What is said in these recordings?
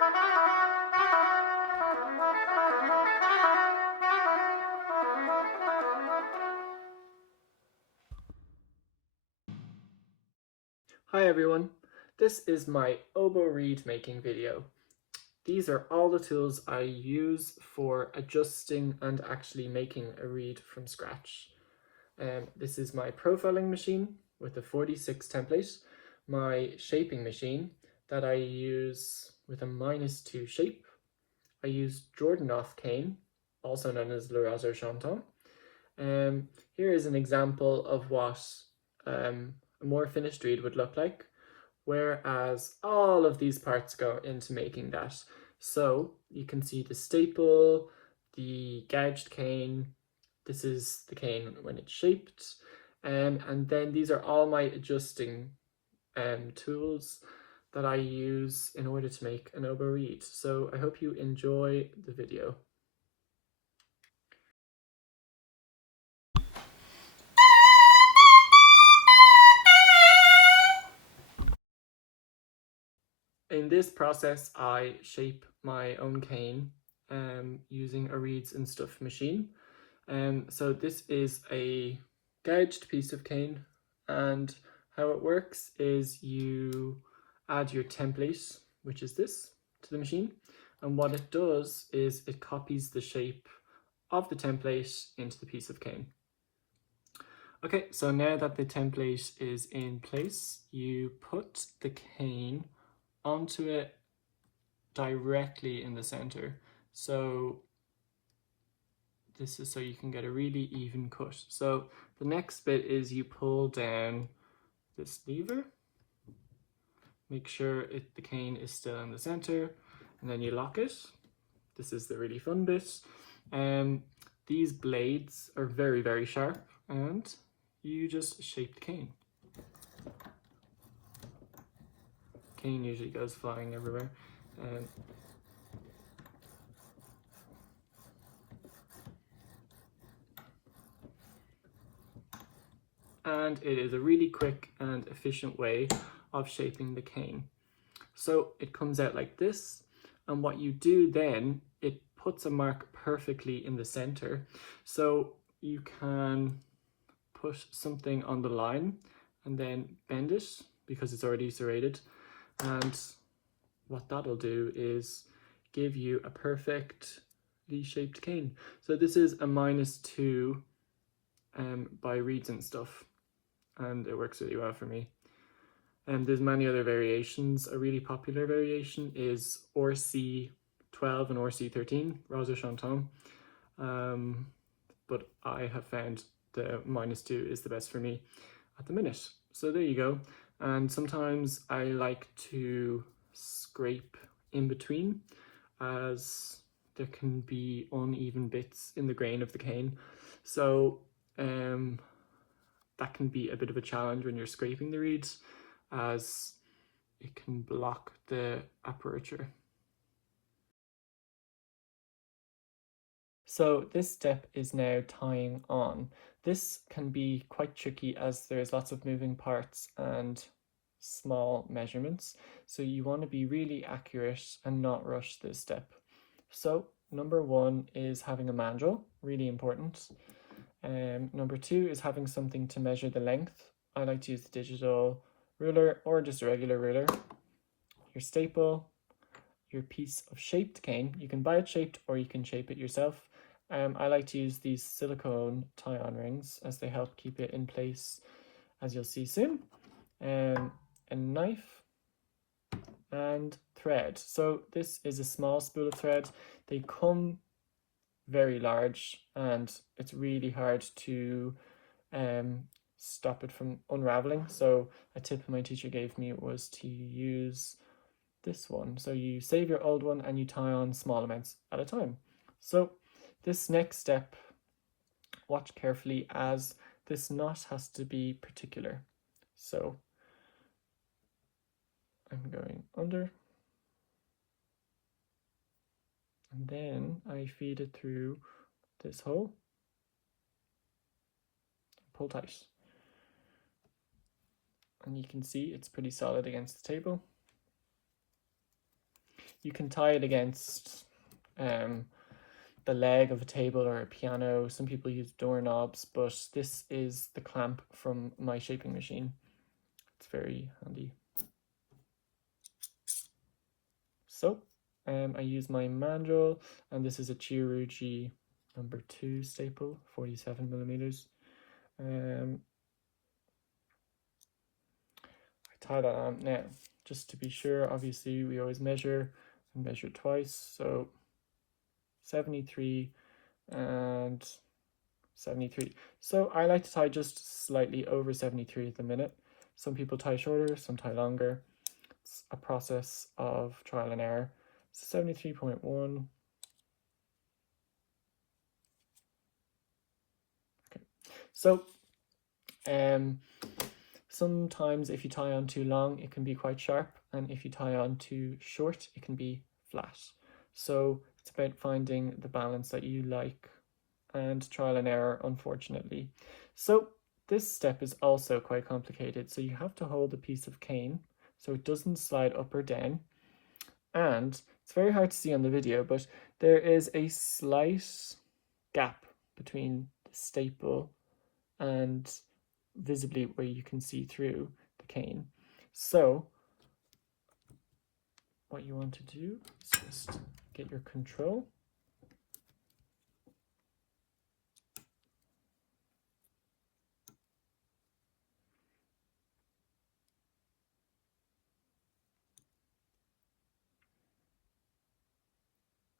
Hi everyone, this is my oboe reed making video. These are all the tools I use for adjusting and actually making a reed from scratch. This is my profiling machine with a 46 template, my shaping machine that I use with a -2 shape. I use Jordan-off cane, also known as le rasoir chantant. Here is an example of what a more finished reed would look like, whereas all of these parts go into making that. So you can see the staple, the gouged cane, this is the cane when it's shaped, and then these are all my adjusting tools that I use in order to make an oboe reed. So I hope you enjoy the video. In this process, I shape my own cane using a reeds and stuff machine. So this is a gouged piece of cane, and how it works is you add your template, which is this, to the machine, and what it does is it copies the shape of the template into the piece of cane. Okay, so now that the template is in place, you put the cane onto it directly in the center. So this is so you can get a really even cut. So the next bit is you pull down this lever, make sure the cane is still in the center, and then you lock it. This is the really fun bit. These blades are very, very sharp, and you just shape the cane. Cane usually goes flying everywhere. And it is a really quick and efficient way of shaping the cane. So it comes out like this, and what you do then, it puts a mark perfectly in the center. So you can put something on the line and then bend it because it's already serrated, and what that'll do is give you a perfectly shaped cane. So this is a -2 by Reeds and Stuff, and it works really well for me. And there's many other variations. A really popular variation is RC12 and RC13, rasoir chantant. But I have found the -2 is the best for me at the minute. So there you go. And sometimes I like to scrape in between, as there can be uneven bits in the grain of the cane. So that can be a bit of a challenge when you're scraping the reeds, as it can block the aperture. So this step is now tying on. This can be quite tricky as there's lots of moving parts and small measurements, so you want to be really accurate and not rush this step. So number 1 is having a mandrel, really important. Number 2 is having something to measure the length. I like to use the digital ruler or just a regular ruler. Your staple, your piece of shaped cane. You can buy it shaped or you can shape it yourself. I like to use these silicone tie-on rings as they help keep it in place, as you'll see soon. A knife and thread. So this is a small spool of thread. They come very large and it's really hard to stop it from unraveling. So a tip my teacher gave me was to use this one. So you save your old one and you tie on small amounts at a time. So this next step, watch carefully as this knot has to be particular. So I'm going under, and then I feed it through this hole, pull tight. And you can see it's pretty solid against the table. You can tie it against the leg of a table or a piano. Some people use doorknobs, but this is the clamp from my shaping machine. It's very handy. So I use my mandrel, and this is a Chiarucci number 2 staple, 47 millimeters. I tie that on now, just to be sure. Obviously, we always measure and measure twice, so 73 and 73. So I like to tie just slightly over 73 at the minute. Some people tie shorter, some tie longer. It's a process of trial and error. 73.1. Okay. So sometimes if you tie on too long, it can be quite sharp, and if you tie on too short, it can be flat. So it's about finding the balance that you like, and trial and error, unfortunately. So this step is also quite complicated. So you have to hold a piece of cane so it doesn't slide up or down. And it's very hard to see on the video, but there is a slight gap between the staple and visibly where you can see through the cane. So what you want to do is just get your control.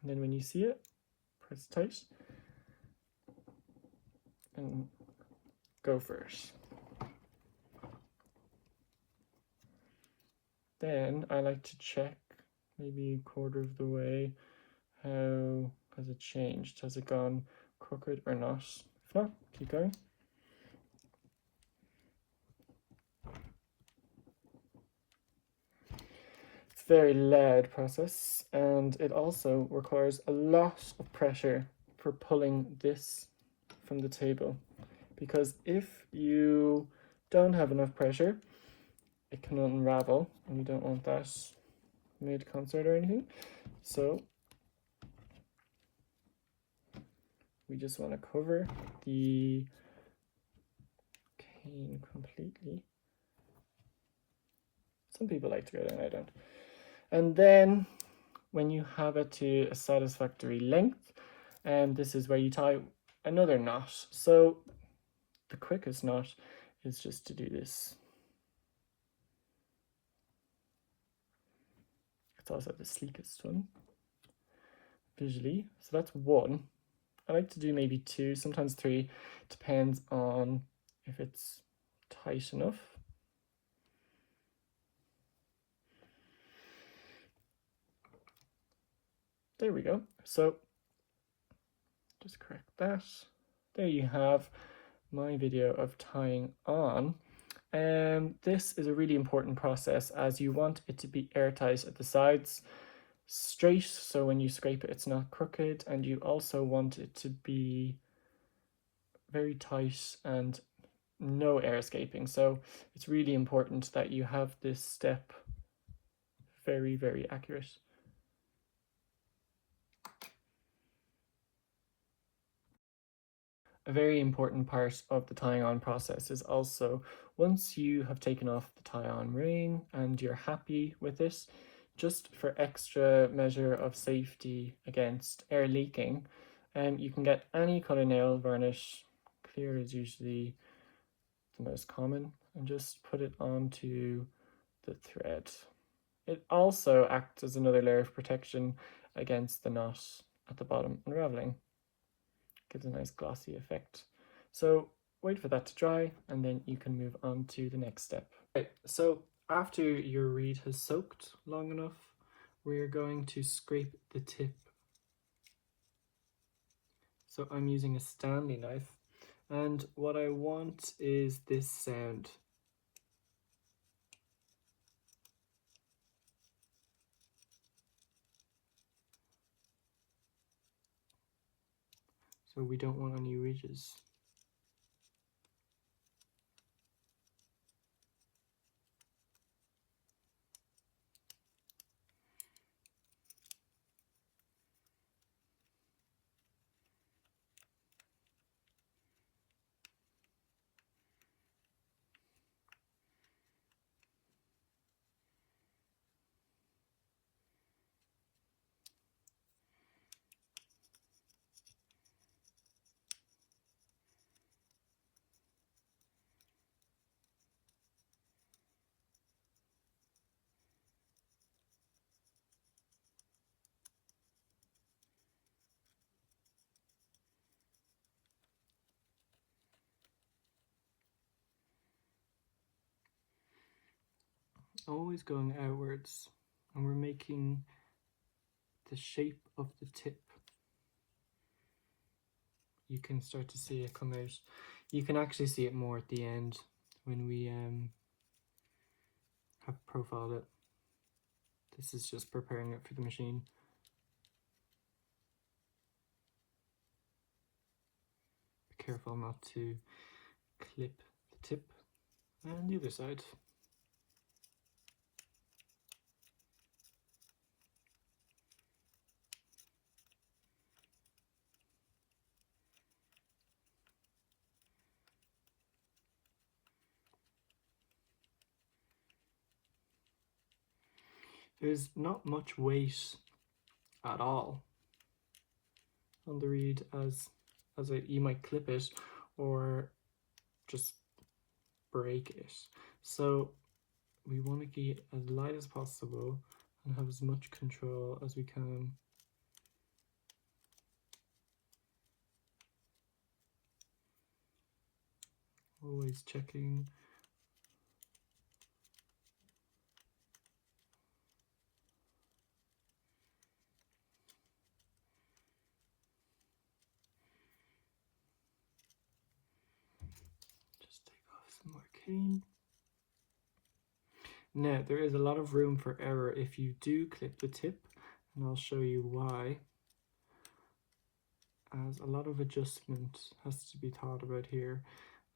And then when you see it, press tight and go for it. Then I like to check maybe a quarter of the way. How has it changed? Has it gone crooked or not? If not, keep going. It's a very loud process, and it also requires a lot of pressure for pulling this from the table, because if you don't have enough pressure, it can unravel, and we don't want that mid-concert or anything. So we just want to cover the cane completely. Some people like to go down, I don't. And then when you have it to a satisfactory length, this is where you tie another knot. So the quickest knot is just to do this. It's also the sleekest one visually. So that's one. I like to do maybe two, sometimes three, depends on if it's tight enough. There we go. So just correct that. There you have my video of tying on. This is a really important process, as you want it to be airtight at the sides, straight, so when you scrape it, it's not crooked, and you also want it to be very tight and no air escaping. So it's really important that you have this step very, very accurate. A very important part of the tying on process is also, once you have taken off the tie on ring and you're happy with it, just for extra measure of safety against air leaking, you can get any colour nail varnish. Clear is usually the most common, and just put it onto the thread. It also acts as another layer of protection against the knot at the bottom unraveling. Gives a nice glossy effect. So wait for that to dry, and then you can move on to the next step. Okay, so after your reed has soaked long enough, we're going to scrape the tip. So I'm using a Stanley knife, and what I want is this sound. So we don't want any ridges. always going outwards, and we're making the shape of the tip. You can start to see it come out. You can actually see it more at the end when we have profiled it. This is just preparing it for the machine. Be careful not to clip the tip. And the other side. There's not much weight at all on the reed as you might clip it or just break it. So we want to get as light as possible and have as much control as we can. Always checking. Just take off some more cane. Now, there is a lot of room for error if you do clip the tip, and I'll show you why. As a lot of adjustment has to be thought about here.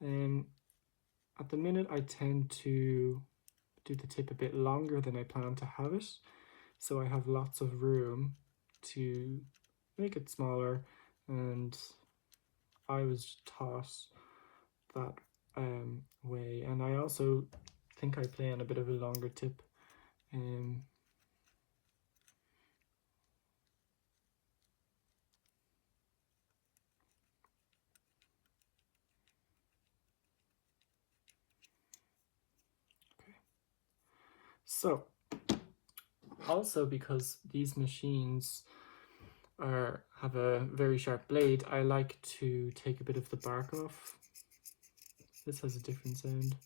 At the minute, I tend to do the tip a bit longer than I plan to have it, so I have lots of room to make it smaller, and I was taught that way, and I also think I play on a bit of a longer tip. So, also because these machines have a very sharp blade, I like to take a bit of the bark off. This has a different sound.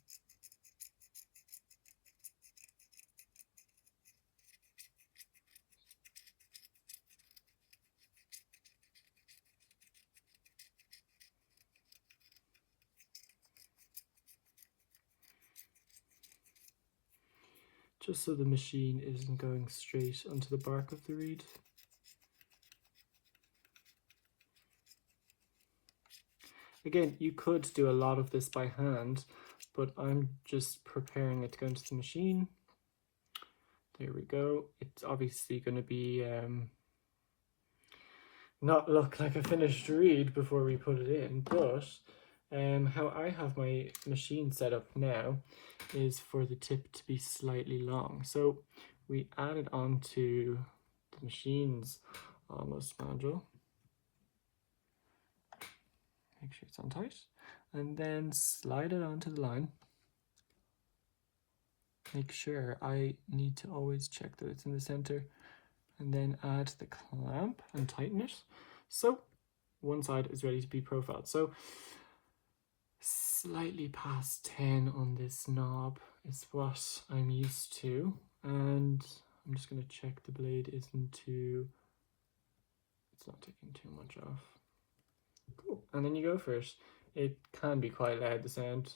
Just so the machine isn't going straight onto the bark of the reed. Again, you could do a lot of this by hand, but I'm just preparing it to go into the machine. There we go. It's obviously going to be not look like a finished reed before we put it in, but how I have my machine set up now is for the tip to be slightly long. So we add it onto the machine's almost mandrel. Make sure it's on tight, and then slide it onto the line. Make sure, I need to always check that it's in the center, and then add the clamp and tighten it. So one side is ready to be profiled. So slightly past 10 on this knob is what I'm used to, and I'm just going to check the blade isn't too, it's not taking too much off. Cool. And then you go for it. It can be quite loud, the sound.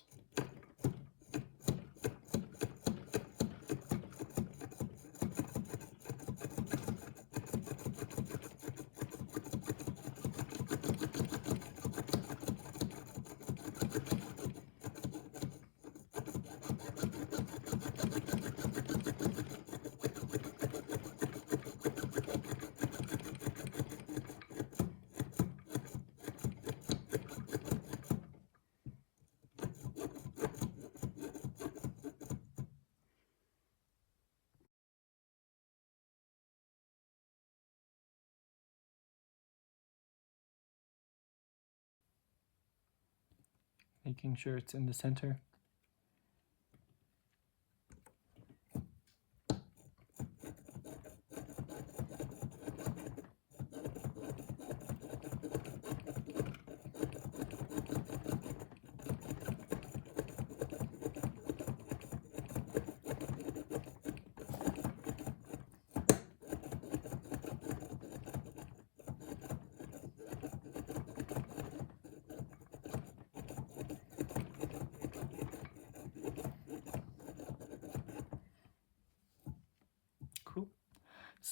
Making sure it's in the center.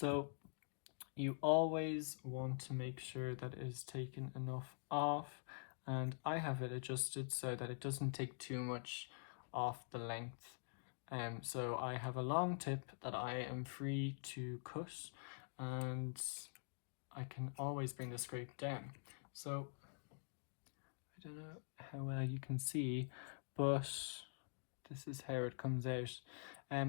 So you always want to make sure that it is taken enough off, and I have it adjusted so that it doesn't take too much off the length. So I have a long tip that I am free to cut, and I can always bring the scrape down. So I don't know how well you can see, but this is how it comes out.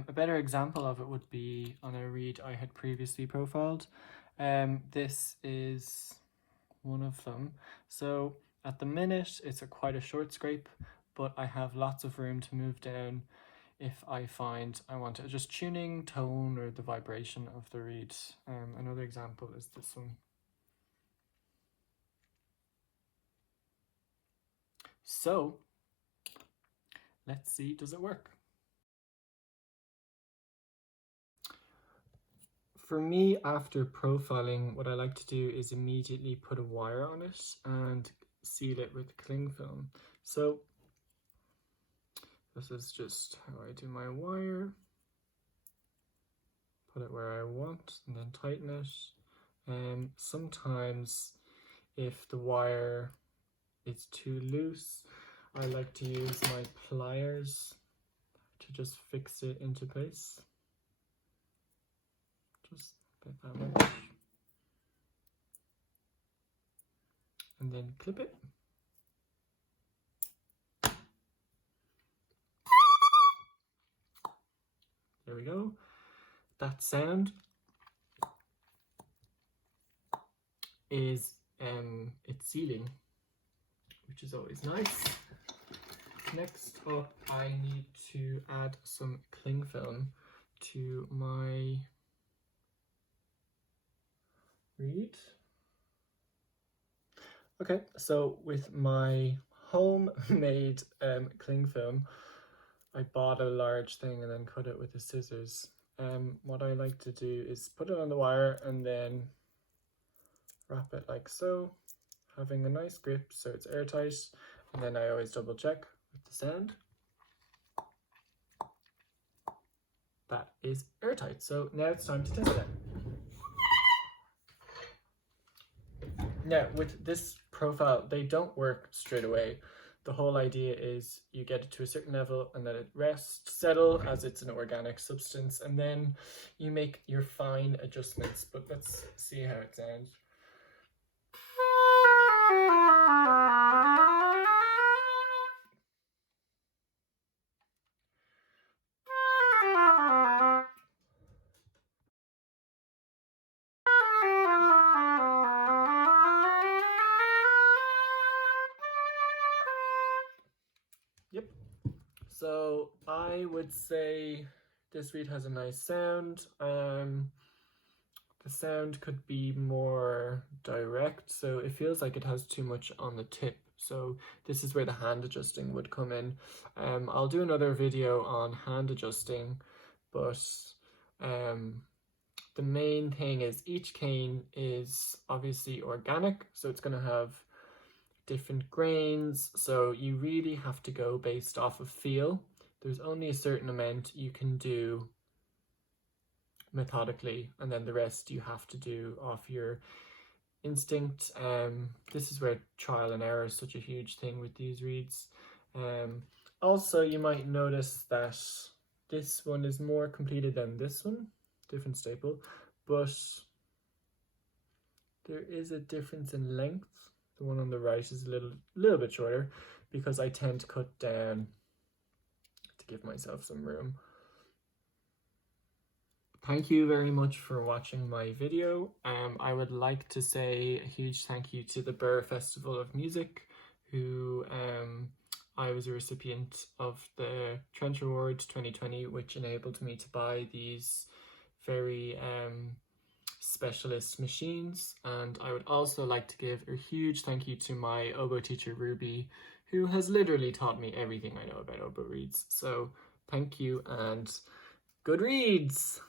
A better example of it would be on a reed I had previously profiled. This is one of them. So at the minute it's quite a short scrape, but I have lots of room to move down if I find I want to just tuning tone or the vibration of the reed. Another example is this one. So let's see, does it work? For me, after profiling, what I like to do is immediately put a wire on it and seal it with cling film. So this is just how I do my wire. Put it where I want and then tighten it. Sometimes if the wire is too loose, I like to use my pliers to just fix it into place. Just about that much. And then clip it. There we go. That sound is it's sealing, which is always nice. Next up, I need to add some cling film to my reed. Okay, so with my homemade cling film, I bought a large thing and then cut it with the scissors. What I like to do is put it on the wire and then wrap it like so, having a nice grip so it's airtight, and then I always double check with the sound. That is airtight. So now it's time to test it. Now with this profile, they don't work straight away. The whole idea is you get it to a certain level and let it rest, settle as it's an organic substance, and then you make your fine adjustments. But let's see how it sounds. Yep. So I would say this reed has a nice sound. The sound could be more direct, so it feels like it has too much on the tip. So this is where the hand adjusting would come in. I'll do another video on hand adjusting, but the main thing is each cane is obviously organic, so it's going to have different grains, so you really have to go based off of feel. There's only a certain amount you can do methodically, and then the rest you have to do off your instinct. This is where trial and error is such a huge thing with these reeds. Also, you might notice that this one is more completed than this one, different staple, but there is a difference in length. The one on the right is a little bit shorter because I tend to cut down to give myself some room. Thank you very much for watching my video. I would like to say a huge thank you to the Burr Festival of Music, who I was a recipient of the Trench Award 2020, which enabled me to buy these very specialist machines. And I would also like to give a huge thank you to my oboe teacher Ruby, who has literally taught me everything I know about oboe reeds. So thank you and good reeds!